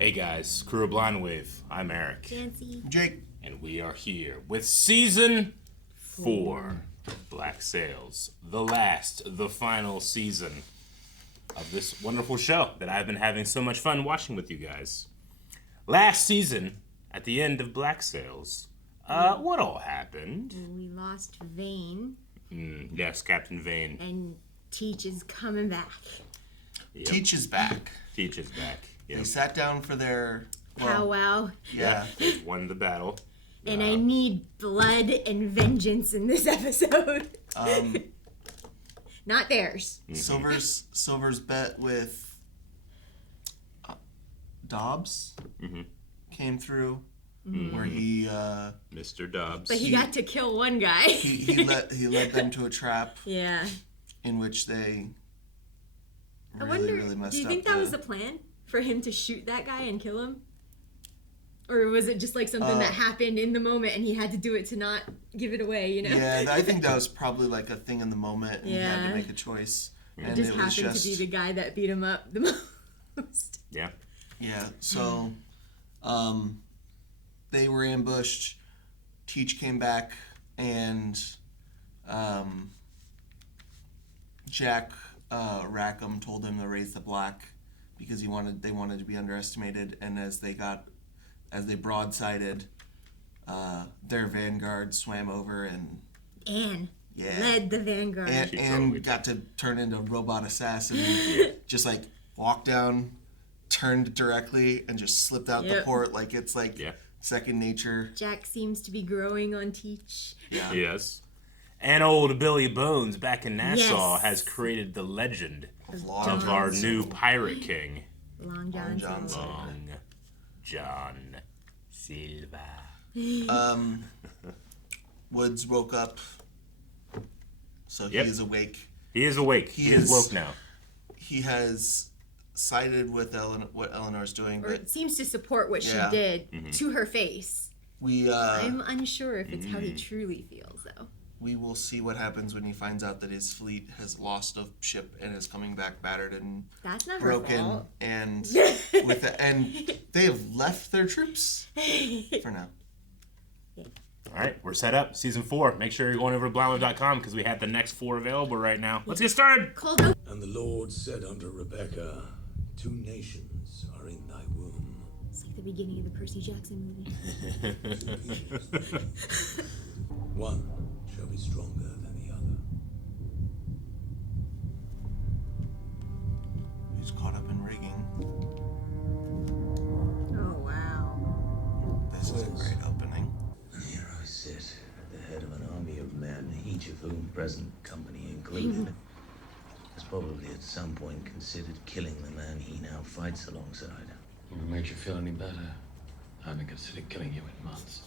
Hey guys, crew of Blind Wave. I'm Eric. Janci. Jake. And we are here with Season 4, Black Sails. The final season of this wonderful show that I've been having so much fun watching with you guys. Last season, at the end of Black Sails, what all happened? We lost Vane. Yes, Captain Vane. And Teach is coming back. Yep. Teach is back. Teach is back. Yep. They sat down for their Powwow. Yeah. They've won the battle. And I need blood and vengeance in this episode. Not theirs. Mm-hmm. Silver's bet with Dobbs came through, where he Mr. Dobbs. But he got to kill one guy. he led them to a trap. Yeah. In which they I really wonder, really messed up. do you think that was the plan? For him to shoot that guy and kill him? Or was it just like something that happened in the moment and he had to do it to not give it away, you know? Yeah, I think that was probably like a thing in the moment and he had to make a choice. And it just happened to be the guy that beat him up the most. Yeah. Yeah, so they were ambushed. Teach came back and Jack Rackham told him to raise the black because they wanted to be underestimated, and as they broadsided, their vanguard swam over and led the vanguard. And got to turn into a robot assassin, just like walked down, turned directly, and just slipped out the port like it's like second nature. Jack seems to be growing on Teach. Yeah. Yes. And old Billy Bones back in Nassau has created the legend of our new pirate king. Long John Silva. Long John Silva. Woods woke up, so he is awake. He is awake. He is woke now. He has sided with what Eleanor's doing. Or it seems to support what she did to her face. I'm unsure if it's how he truly feels, though. We will see what happens when he finds out that his fleet has lost a ship and is coming back battered and broken. Her fault. And and they have left their troops for now. All right, we're set up. Season 4. Make sure you're going over to blindwave.com because we have the next 4 available right now. Let's get started. And the Lord said unto Rebekah, 2 nations are in thy womb. It's like the beginning of the Percy Jackson movie. One shall be stronger than the other. He's caught up in rigging. Oh, wow. This is a great opening. And here I sit at the head of an army of men, each of whom, present company included, has probably at some point considered killing the man he now fights alongside. If it makes you feel any better, I haven't considered killing you in months.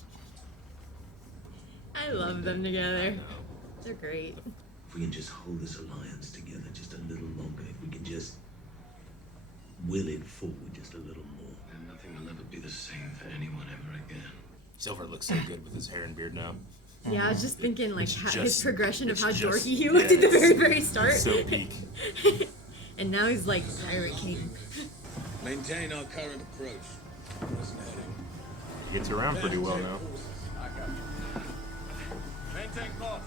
I love them together. They're great. If we can just hold this alliance together just a little longer, if we can just will it forward just a little more. And nothing will ever be the same for anyone ever again. Silver looks so good with his hair and beard now. Yeah, I was just thinking like his progression of how dorky he looked at the very, very start. So peak. And now he's like Pirate King. Maintain our current approach. He gets around pretty well now. Maintain course.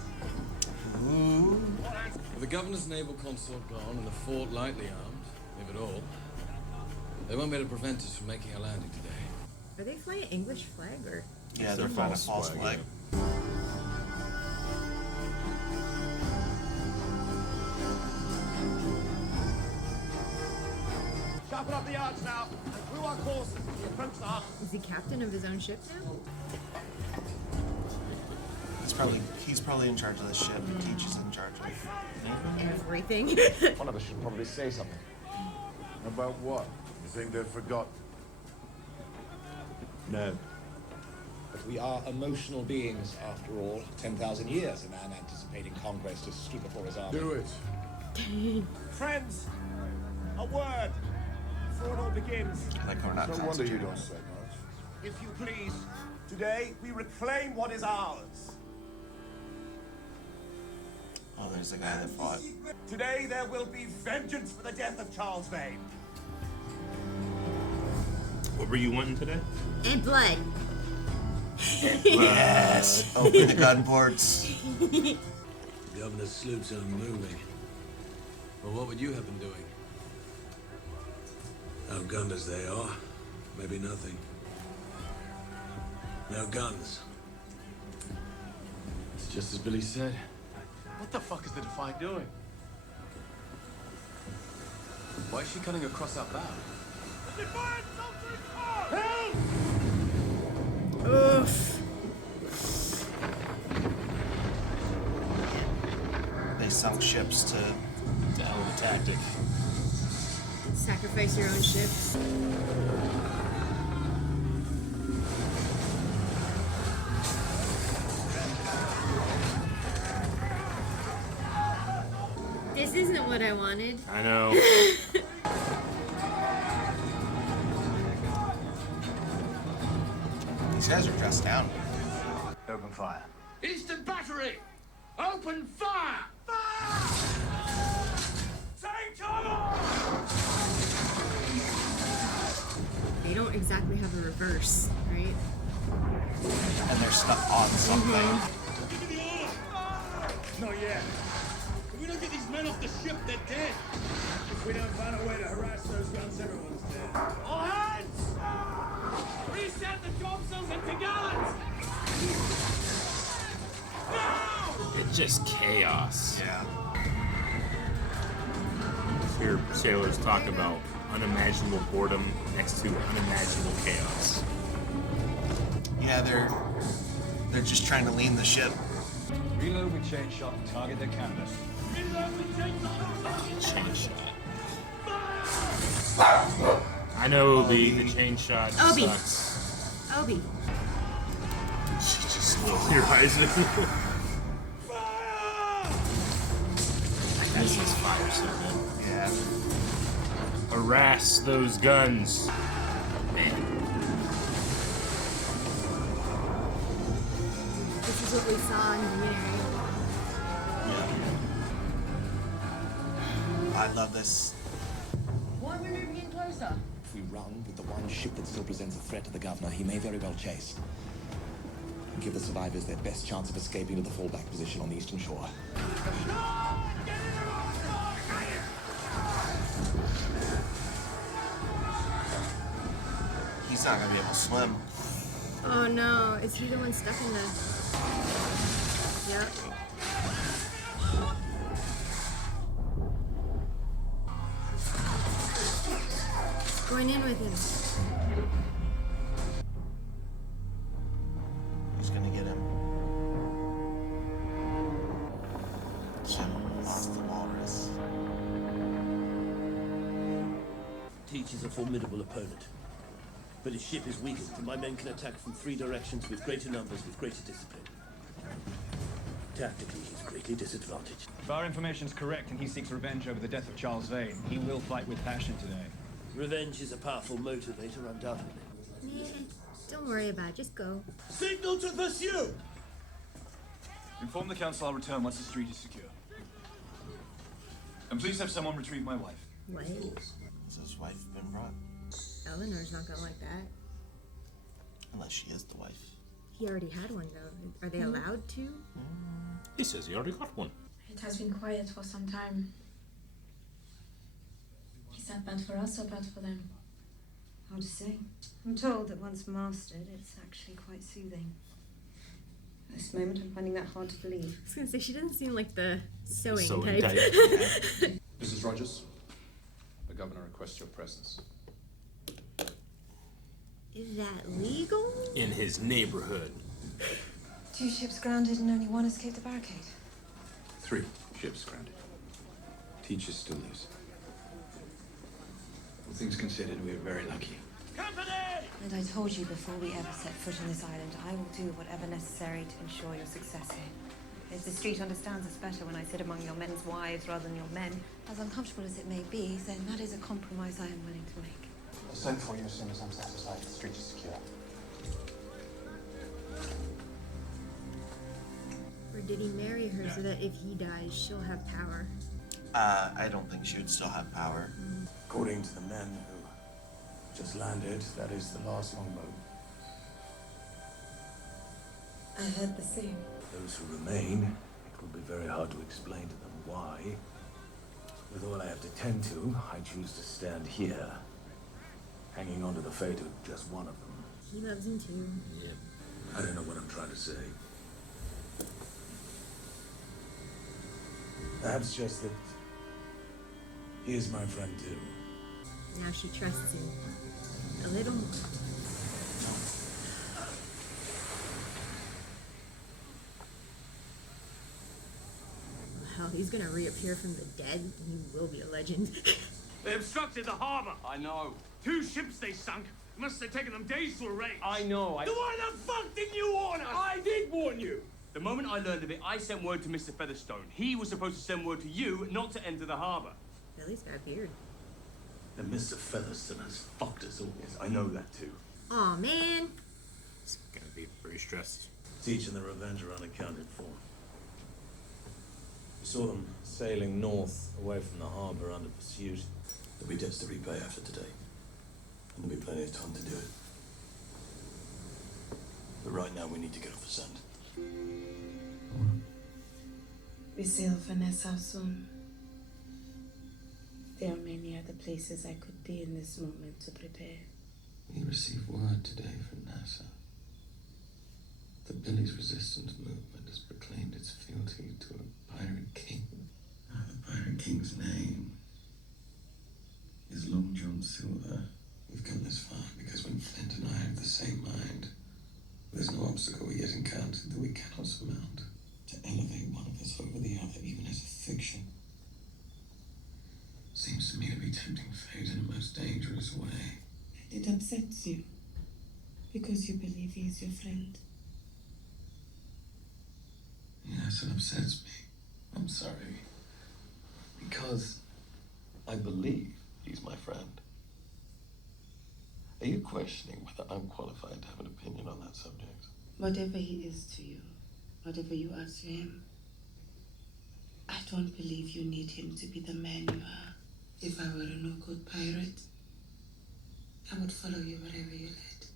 With the governor's naval consort gone and the fort lightly armed, if at all, they won't be able to prevent us from making a landing today. Are they flying an English flag or? Yeah, they're flying a false flag. Sharpen up the yards now, and through our course, we approach the harbor. Is he captain of his own ship now? He's probably in charge of the ship. Teach is in charge of everything. One of us should probably say something. About what? You think they've forgotten? No. But we are emotional beings, after all. 10,000 years a man anticipating conquest has stood before his army. Do it. Friends, a word before it all begins. Like we're not No wonder you don't say much. If you please, today we reclaim what is ours. Oh, there's the guy that fought. Today there will be vengeance for the death of Charles Vane. What were you wanting today? And blood. Yes! Open the gun ports. The governor's sloops aren't moving. Well, what would you have been doing? Outgunned as they are, maybe nothing. No guns. It's just as Billy said. What the fuck is the Defiant doing? Why is she cutting across our bow? Oof. They sunk ships to Hell of a tactic. Sacrifice your own ships. This isn't what I wanted. I know. These guys are dressed down. Open fire. Eastern Battery! Open fire! They don't exactly have a reverse, right? And they're stuck on something. Not yet. If we don't get these men off the ship, they're dead. If we don't find a way to harass those guns, everyone's dead. All hands! Reset the job zones and Tagalas! It's just chaos. Yeah. Hear sailors talk about unimaginable boredom next to unimaginable chaos. Yeah, they're just trying to lean the ship. Reload with chain shot and target their canvas. Chain shot. I know Obi, the chain shot Obi. sucks. Obi. She just slowly rises. That says fire so good. Yeah. Harass those guns. Man. This is what we saw in the beginning. I love this. Why are we moving in closer? If we run with the one ship that still presents a threat to the governor, he may very well chase. And give the survivors their best chance of escaping to the fallback position on the eastern shore. He's not gonna be able to swim. Oh no, is he the one stuck in the... Yep. Going in with him. Who's gonna get him? Jim lost the walrus. Teach is a formidable opponent. But his ship is weakened, and my men can attack from 3 directions with greater numbers, with greater discipline. Tactically, he's greatly disadvantaged. If our information is correct and he seeks revenge over the death of Charles Vane, he will fight with passion today. Revenge is a powerful motivator, undoubtedly. Yeah, don't worry about it, just go. Signal to pursue! Inform the council I'll return once the street is secure. And please have someone retrieve my wife. What? Has his wife been brought? Eleanor's not gonna like that. Unless she is the wife. He already had one though. Are they allowed to? He says he already got one. It has been quiet for some time. Is that bad for us or bad for them? Hard to say. I'm told that once mastered, it's actually quite soothing. At this moment, I'm finding that hard to believe. I was gonna say, she doesn't seem like the sewing Sewing type. Mrs. Rogers, the governor requests your presence. Is that legal? In his neighborhood. 2 ships grounded and only 1 escaped the barricade. 3 ships grounded. Teachers still lives. All things considered, we are very lucky. And I told you before we ever set foot on this island, I will do whatever necessary to ensure your success here. If the street understands us better when I sit among your men's wives rather than your men, as uncomfortable as it may be, then that is a compromise I am willing to make. I'll send for you as soon as I'm satisfied the street is secure. Or did he marry her so that if he dies, she'll have I don't think she would still have power. According to the men who Just landed. That is the last longboat. I heard the same. Those who remain, it will be very hard to explain to them why. With all I have to tend to, I choose to stand here, hanging on to the fate of just one of them. He loves him too. Yep. I don't know what I'm trying to say. Perhaps just that he is my friend too. Now she trusts him a little more. Hell, he's gonna reappear from the dead, and he will be a legend. They obstructed the harbor. I know. 2 ships they sunk. It must have taken them days to arrange. I know. Then why the fuck didn't you warn us? I did warn you. The moment I learned of it, I sent word to Mr. Featherstone. He was supposed to send word to you not to enter the harbor. At least got a beard. And Mr. Featherstone has fucked us all. Yes, I know that too. Aw, man. He's gonna be pretty stressed. Teach and the Revenge are unaccounted for. We saw them sailing north, away from the harbor under pursuit. There'll be debts to repay after today. And there'll be plenty of time to do it. But right now we need to get off the sand. We sail for Nassau soon. There are many other places I could be in this moment to prepare. We received word today from NASA. The Billy's resistance movement has proclaimed its fealty to a pirate king. Now the pirate king's name is Long John Silver. We've come this far because when Flint and I have the same mind, there's no obstacle we yet encountered that we cannot surmount. To elevate one of us over the other, even as a fiction, seems to me to be tempting fate in a most dangerous way. It upsets you because you believe he is your friend. Yes, it upsets me. I'm sorry. Because I believe he's my friend. Are you questioning whether I'm qualified to have an opinion on that subject? Whatever he is to you, whatever you are to him, I don't believe you need him to be the man you are. If I were a no-good pirate, I would follow you wherever you led.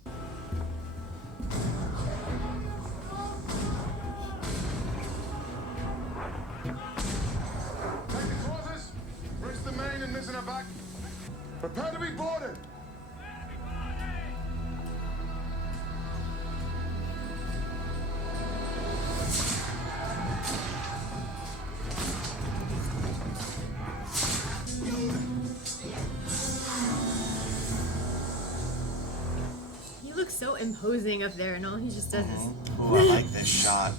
Take the quarters, brace the main and mizzen aback. Prepare to be boarded. He looks so imposing up there, and all he just does is. Oh, I like this shot.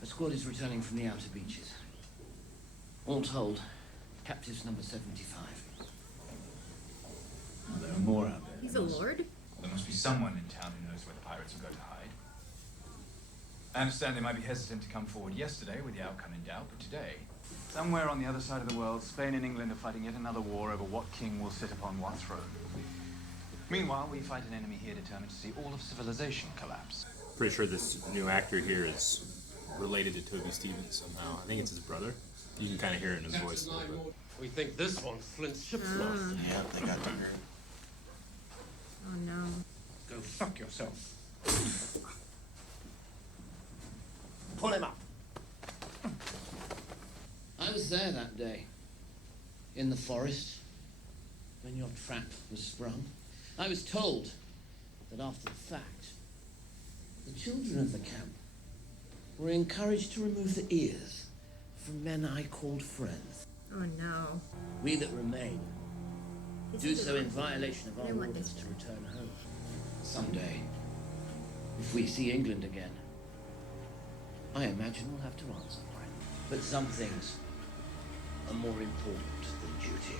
A squad is returning from the outer beaches. All told, captives number 75. There are more out there. He's a lord? There must be someone in town who knows where the pirates will go to hide. I understand they might be hesitant to come forward yesterday with the outcome in doubt, but today, somewhere on the other side of the world, Spain and England are fighting yet another war over what king will sit upon what throne. Meanwhile, we fight an enemy here determined to see all of civilization collapse. Pretty sure this new actor here is related to Toby Stevens somehow. I think it's his brother. You can kind of hear it in his voice a little bit. We think this one's Flint's ship's lost. Yeah, they got younger. Oh no. Go fuck yourself. Pull him up. I was there that day, in the forest, when your trap was sprung. I was told that after the fact, the children of the camp were encouraged to remove the ears from men I called friends. Oh no. We that remain This do is so a- in violation of I our didn't want orders this. to return home. Someday, if we see England again, I imagine we'll have to answer for it. But some things are more important than duty.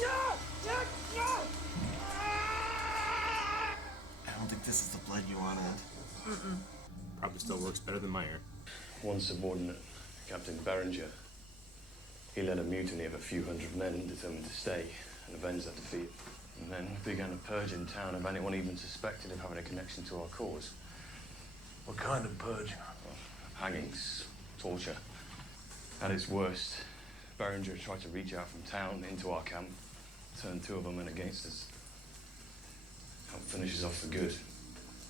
No! Jack, no! I don't think this is the blood you wanted. Probably still works better than Meyer. One subordinate, Captain Berringer, He led a mutiny of a few hundred men determined to stay and avenge that defeat. And then began a purge in town of anyone even suspected of having a connection to our cause. What kind of purge? Hangings, torture. At its worst, Berringer tried to reach out from town into our camp, turned 2 of them in against us. Helped finish us off for good.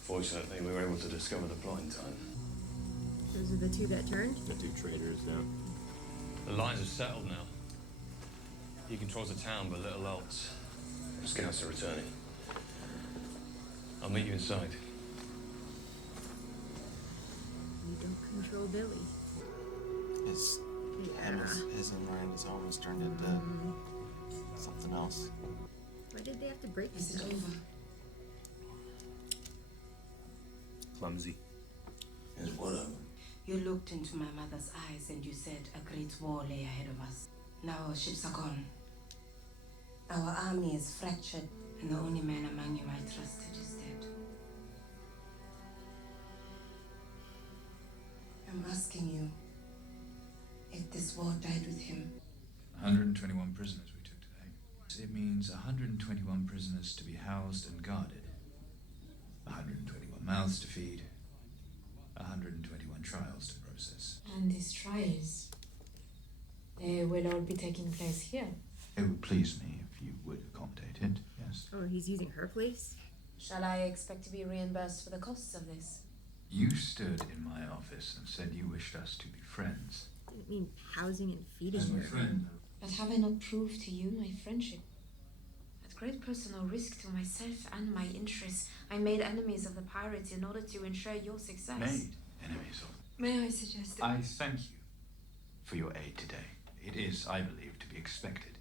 Fortunately, we were able to discover the plot in time. Those are the 2 that turned? The 2 traitors, yeah. The lines are settled now. He controls the town, but little else. Scouts are returning. I'll meet you inside. You don't control Billy. His and Miranda's always turned into something else. Why did they have to break this? Is it over? Clumsy. Is what over? You looked into my mother's eyes and you said a great war lay ahead of us. Now our ships are gone. Our army is fractured, and the only man among you I trusted is dead. I'm asking you if this war died with him. 121 prisoners we took today. It means 121 prisoners to be housed and guarded. 121 mouths to feed. 121 trials to process. And these trials, they will all be taking place here. It would please me if you would accommodate it, yes. Oh, he's using her place? Shall I expect to be reimbursed for the costs of this? You stood in my office and said you wished us to be friends. I didn't mean housing and feeding As my her. friend. But have I not proved to you my friendship? At great personal risk to myself and my interests, I made enemies of the pirates in order to ensure your success. Made enemies of. May I suggest that? I thank you for your aid today. It is, I believe, to be expected.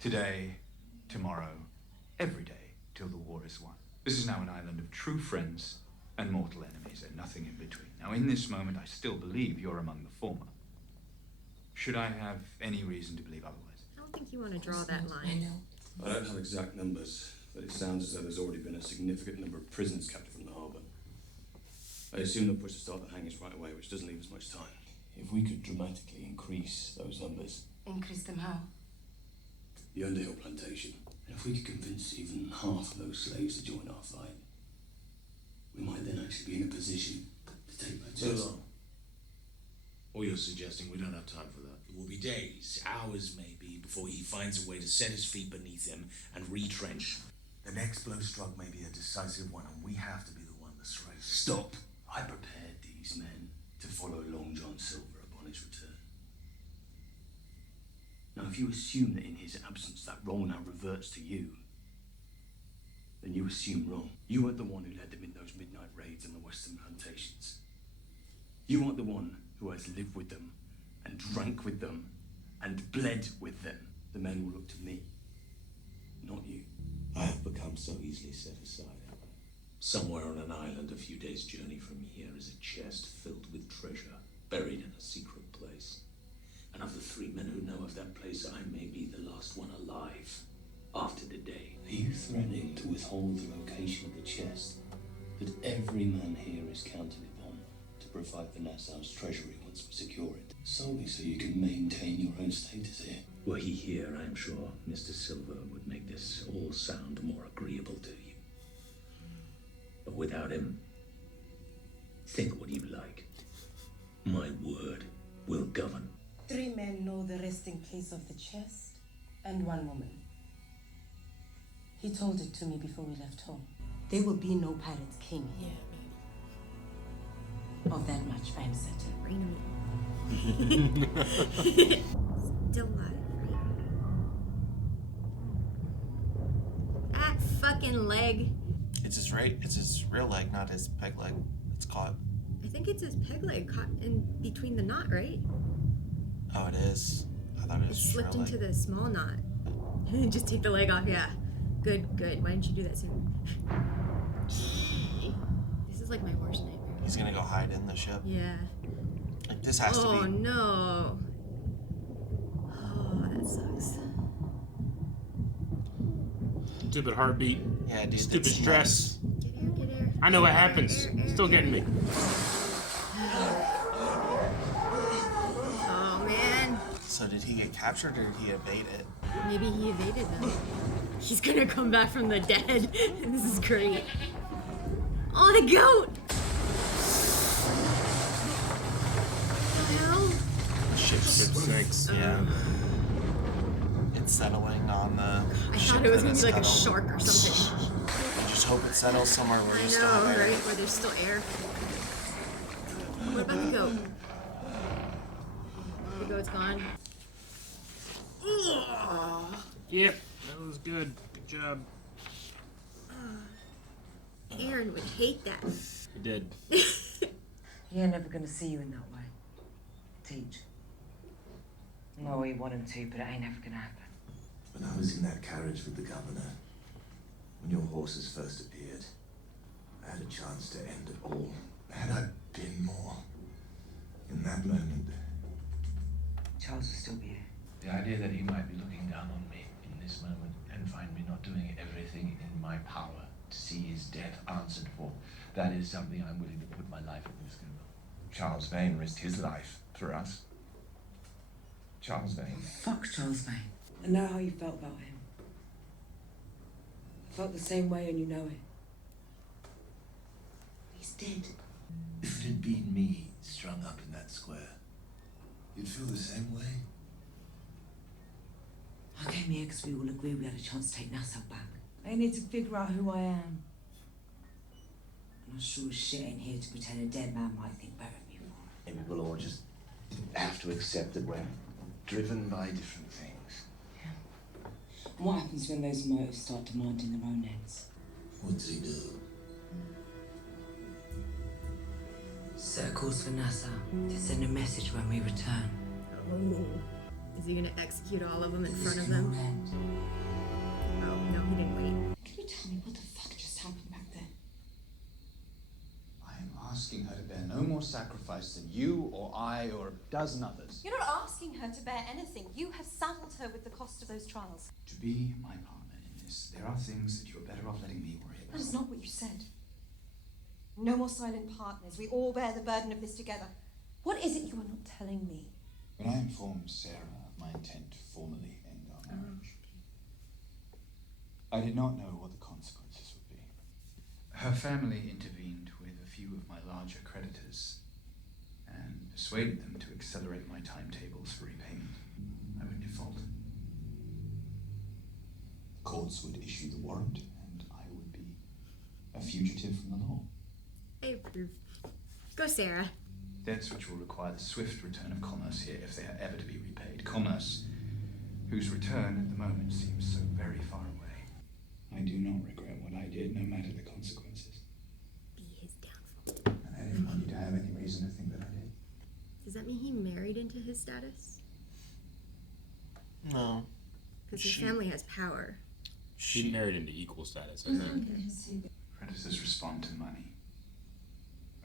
Today, tomorrow, every day, till the war is won. This is now an island of true friends and mortal enemies, and nothing in between. Now, in this moment, I still believe you're among the former. Should I have any reason to believe otherwise? I don't think you want to draw that line. I don't have exact numbers, but it sounds as though there's already been a significant number of prisoners captured from the harbour. I assume they'll push to start the hangings right away, which doesn't leave us much time. If we could dramatically increase those numbers. Increase them how? The Underhill plantation. And if we could convince even half of those slaves to join our fight, we might then actually be in a position to take that Too chance. long. Or you're suggesting we don't have time for that. It will be days, hours maybe, before he finds a way to set his feet beneath him and retrench. The next blow struck may be a decisive one, and we have to be the one that strikes. Stop! I prepared these men to follow Long John Silver upon his return. Now, if you assume that in his absence that role now reverts to you, then you assume wrong. You weren't the one who led them in those midnight raids on the western plantations. You aren't the one who has lived with them and drank with them and bled with them. The men will look to me, not you. I have become so easily set aside. Somewhere on an island a few days' journey from here is a chest filled with treasure, buried in a secret place. And of the 3 men who know of that place, I may be the last one alive after the day. Are you threatening to withhold the location of the chest that every man here is counted upon to provide the Nassau's treasury once we secure it, solely so you can maintain your own status here? Were he here, I'm sure Mr. Silver would make this all sound more agreeable to you. But without him, think what you like. My word will govern. 3 men know the resting place of the chest, and 1 woman. He told it to me before we left home. There will be no pirate king here. Of that much I'm certain. Still alive, right? That fucking leg. It's his real leg, not his peg leg. It's caught. I think it's his peg leg caught in between the knot, right? Oh, it is. I thought it It was slipped real into leg. the small knot. Just take the leg off, yeah. Good. Why didn't you do that sooner? This is like my worst nightmare. He's gonna go hide in the ship. Yeah. Like, this has to be. Oh no. Oh, that sucks. Stupid heartbeat. Yeah, dude. Stupid that's stress. Get air. I know what happens. Still getting me. Oh man. So did he get captured or did he evade it? Maybe he evaded them. He's gonna come back from the dead. This is great. Oh, the goat! What the hell? The ship sinks. Yeah. It's settling on the I ship thought it was that gonna be like a scuttled. shark or something. I just hope it settles somewhere where I you know, still have air. right? Where there's still air. What about the goat? The goat's gone. Yep, that was good. Good job. Aaron would hate that. You did. He ain't never gonna see you in that way. Teach. No, he want him to, but it ain't ever gonna happen. When I was in that carriage with the governor, when your horses first appeared, I had a chance to end it all. Had I been more in that moment. Charles will still be here. The idea that he might be looking down on me in this moment and find me not doing everything in my power to see his death answered for, that is something I'm willing to put my life at risk of. Charles Vane risked his life for us. Charles Vane. Fuck Charles Vane. I know how you felt about him. I felt the same way and you know it. He's dead. If it had been me strung up in that square, you'd feel the same way? I came here because we all agreed we had a chance to take Nassau back. I need to figure out who I am. And I sure as shit ain't here to pretend a dead man might think better of me for it. Maybe we'll all just have to accept that we're driven by different things. And what happens when those motives start demanding their own ends? What does he do? Set a course for Nassau to send a message when we return. Oh. Is he gonna execute all of them in front of them? Oh, no, he didn't wait. Can you tell me what the fuck just happened back there? I am asking her to bear no more sacrifice than you or I or a dozen others. You're not asking her to bear anything. You have saddled her with the cost of those trials. To be my partner in this, there are things that you're better off letting me worry about. That is not what you said. No more silent partners. We all bear the burden of this together. What is it you are not telling me? When I informed Sarah of my intent to formally end our marriage, I did not know what the consequences would be. Her family intervened with a few of my larger creditors and persuaded them to accelerate my timetables for repayment. I would default. The courts would issue the warrant, and I would be a fugitive from the law. I approve. Go, Sarah. Debts which will require the swift return of commerce here if they are ever to be repaid. Commerce whose return at the moment seems so very far away. I do not regret what I did, no matter the consequences. Be his downfall. And I didn't want you to have any reason to think that I did. Does that mean he married into his status? No. Because his family has power. She married into equal status, I think. Okay. Predators respond to money.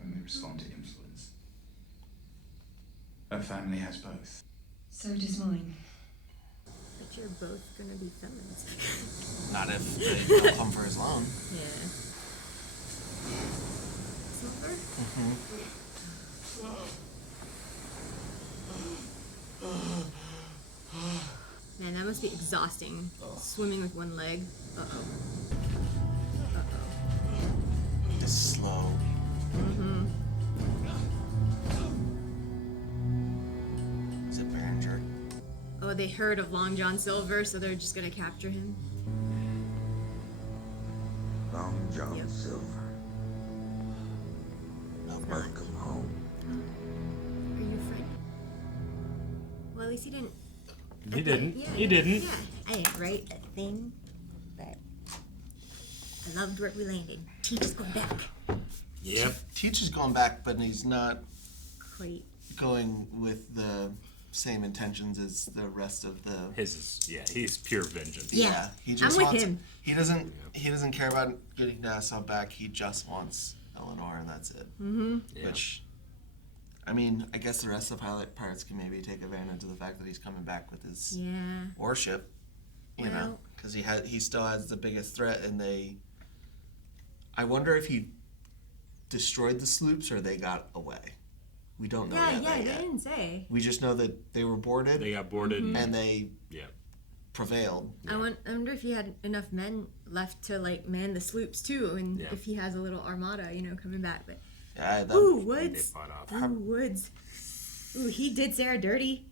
Only respond to influence. Her family has both. So does mine. But you're both gonna be feminists. Not if they don't come for his loan. Yeah. Silver? Man, that must be exhausting. Swimming with one leg. Uh-oh. Uh-oh. It's slow. Mm-hmm. Is it Berringer? Oh, they heard of Long John Silver, so they're just gonna capture him. Long John Silver. Welcome home. Are you a friend? Well, at least he didn't. He didn't. Yeah, He didn't. Yeah, I didn't write a thing, but I loved where we landed. Teach is going back. Yep. Teach is going back, but he's not Quite. going with the same intentions as the rest of the. His is, yeah, he's pure vengeance. Yeah, he just I'm with wants, him. He doesn't care about getting Nassau back. He just wants Eleanor, and that's it. Mm-hmm. Yeah. Which, I mean, I guess the rest of pirates can maybe take advantage of the fact that he's coming back with his warship. You know, because he still has the biggest threat, and they. I wonder if he destroyed the sloops or they got away. We don't know Yeah, that they yet. didn't say. We just know that they were boarded. They got boarded. And they prevailed. I wonder if he had enough men left to like man the sloops too, and if he has a little armada, coming back. But Woods. Woods. Ooh, he did Sarah dirty.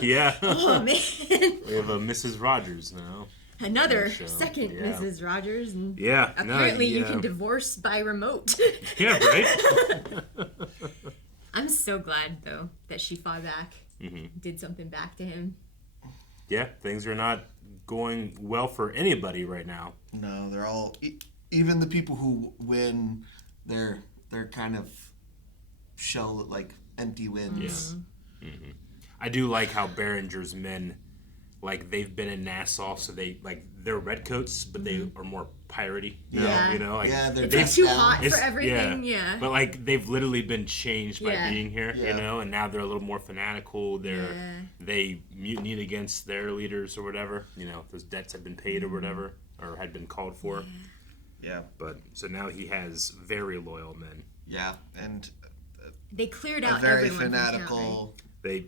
Yeah. Oh man. We have a Mrs. Rogers now. Another second Mrs. Rogers, and apparently you can divorce by remote. Yeah, right. I'm so glad though that she fought back, did something back to him. Yeah, things are not going well for anybody right now. No, they're all even the people who win. They're kind of shell like empty wins. Yeah. I do like how Berringer's men, like they've been in Nassau, so they're redcoats, but they are more piratey. Now, they're too hot for everything. Yeah. But like they've literally been changed by being here, and now they're a little more fanatical. They mutinied against their leaders or whatever. Those debts had been paid or whatever, or had been called for. Yeah. But so now he has very loyal men. Yeah, and they cleared out very everyone fanatical.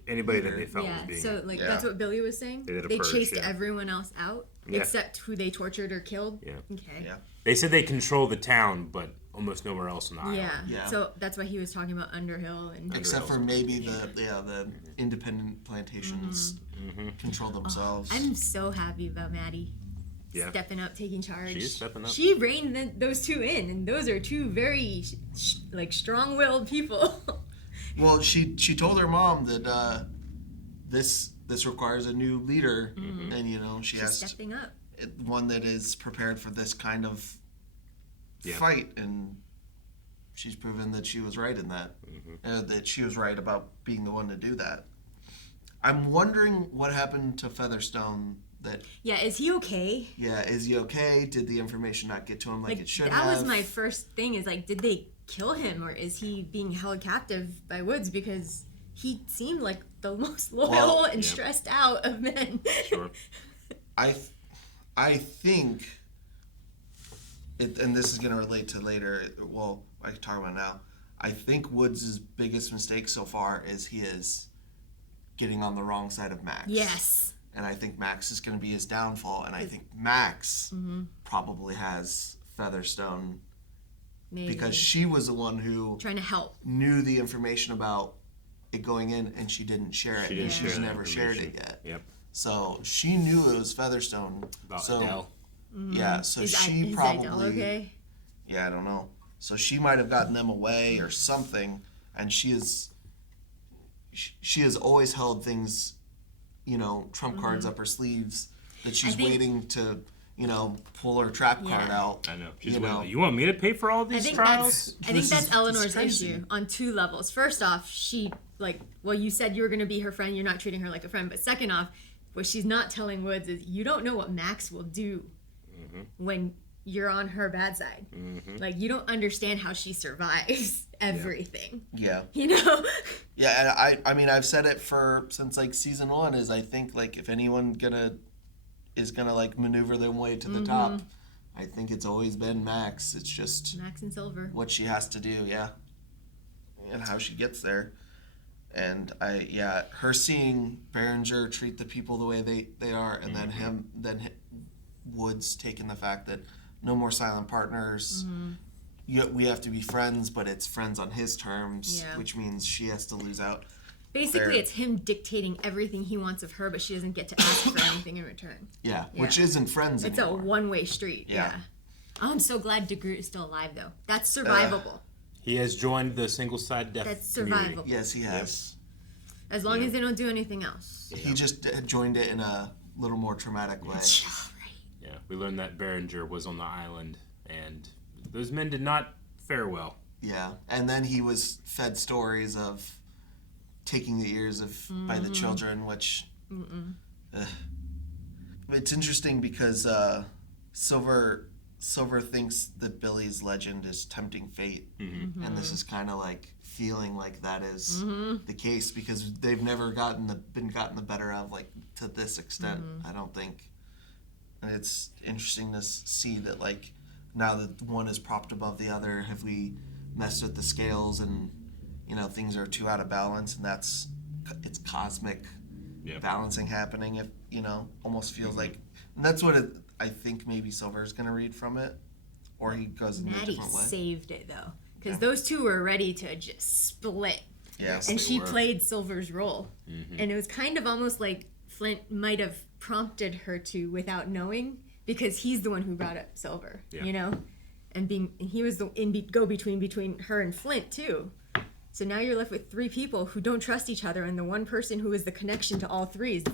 Anybody that they felt was being. So that's what Billy was saying. They Purge, chased everyone else out except who they tortured or killed. Yeah. Okay. Yeah. They said they control the town, but almost nowhere else on the island. Yeah. So that's why he was talking about Underhill and. Except for maybe the independent plantations control themselves. I'm so happy about Maddie. Yeah. Stepping up, taking charge. She's stepping up. She reined those two in, and those are two very strong-willed people. Well, she told her mom that this requires a new leader, and she's has stepping up. One that is prepared for this kind of fight, and she's proven that she was right in that. That she was right about being the one to do that. I'm wondering what happened to Featherstone. Is he okay? Yeah, is he okay? Did the information not get to him like it should have? That was my first thing, is did they kill him, or is he being held captive by Woods, because he seemed like the most loyal and stressed out of men. Sure. I think and this is going to relate to later. Well, I can talk about it now. I think Woods' biggest mistake so far is he is getting on the wrong side of Max. Yes. And I think Max is going to be his downfall. And I think Max probably has Featherstone. Maybe. Because she was the one who trying to help, knew the information about it going in, and she didn't share it. She's never shared it yet. Yep. So she knew it was Featherstone. About Adele. Yeah, so she probably. Adele okay? Yeah, I don't know. So she might have gotten them away or something, and she has always held things, trump cards up her sleeves that she's waiting to. Pull her trap card out. I know. She's waiting. You want me to pay for all these trials? I think that's Eleanor's issue on two levels. First off, she you said you were going to be her friend. You're not treating her like a friend. But second off, what she's not telling Woods is you don't know what Max will do when you're on her bad side. You don't understand how she survives everything. Yeah. Yeah, and I mean I've said it since season 1 is I think if anyone is gonna maneuver their way to the top, I think it's always been Max. It's just Max and Silver. What she has to do, and how she gets there. And her seeing Berringer treat the people the way they are, and then Woods taking the fact that no more silent partners. We have to be friends, but it's friends on his terms, which means she has to lose out. Basically, it's him dictating everything he wants of her, but she doesn't get to ask for anything in return. Yeah, which isn't friends anymore. It's a one-way street. Yeah. Oh, I'm so glad Groot is still alive, though. That's survivable. He has joined the single-side death That's community. survivable. Yes, he has. As long as they don't do anything else. He just joined it in a little more traumatic way. Yeah, we learned that Berringer was on the island, and those men did not fare well. Yeah, and then he was fed stories of taking the ears by the children, which it's interesting because Silver thinks that Billy's legend is tempting fate, and this is kind of feeling like that is the case because they've never gotten the better of to this extent. I don't think, and it's interesting to see that now that one is propped above the other, have we messed with the scales and things are too out of balance, and it's cosmic balancing happening. If almost feels like, and that's what I think maybe Silver's gonna read from it, or he goes in a Maddie different way. saved it though, because those two were ready to just split. Yes, and they she were. played Silver's role, and it was kind of almost like Flint might have prompted her to without knowing, because he's the one who brought up Silver, and he was the go-between between her and Flint too. So now you're left with three people who don't trust each other, and the one person who is the connection to all three is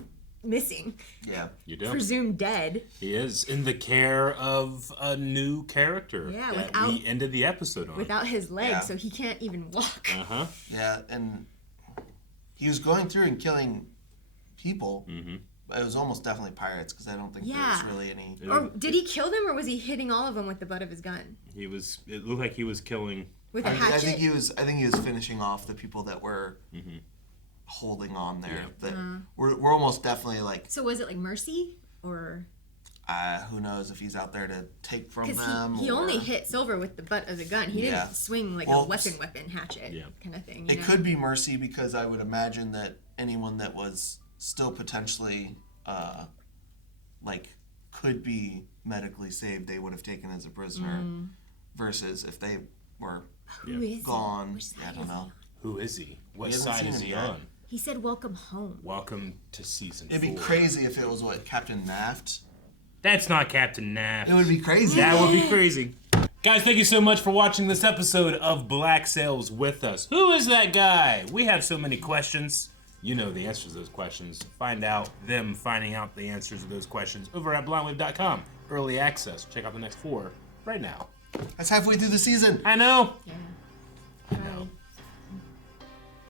missing. Yeah, you do. Presumed dead. He is in the care of a new character. Yeah, that we ended the episode on. Without his legs, so he can't even walk. Yeah, and he was going through and killing people. But it was almost definitely pirates, because I don't think there was really any. Or did he kill them, or was he hitting all of them with the butt of his gun? It looked like he was killing. With a hatchet? I think he was finishing off the people that were holding on there. That we're almost definitely like. So was it like mercy, or? Who knows if he's out there to take from them? He only hit Silver with the butt of the gun. He didn't swing like a weapon hatchet kind of thing. It could be mercy, because I would imagine that anyone that was still potentially could be medically saved, they would have taken as a prisoner, versus if they were gone. I don't know. Who is he? What side is he on? He said, "Welcome home." Welcome to season 4. It'd be crazy if it was Captain Naft. That's not Captain Naft. It would be crazy. That would be crazy. Guys, thank you so much for watching this episode of Black Sails with us. Who is that guy? We have so many questions. You know the answers to those questions. Find out them finding out the answers to those questions over at blindwave.com. Early access. Check out the next 4 right now. That's halfway through the season. I know. Yeah. I know.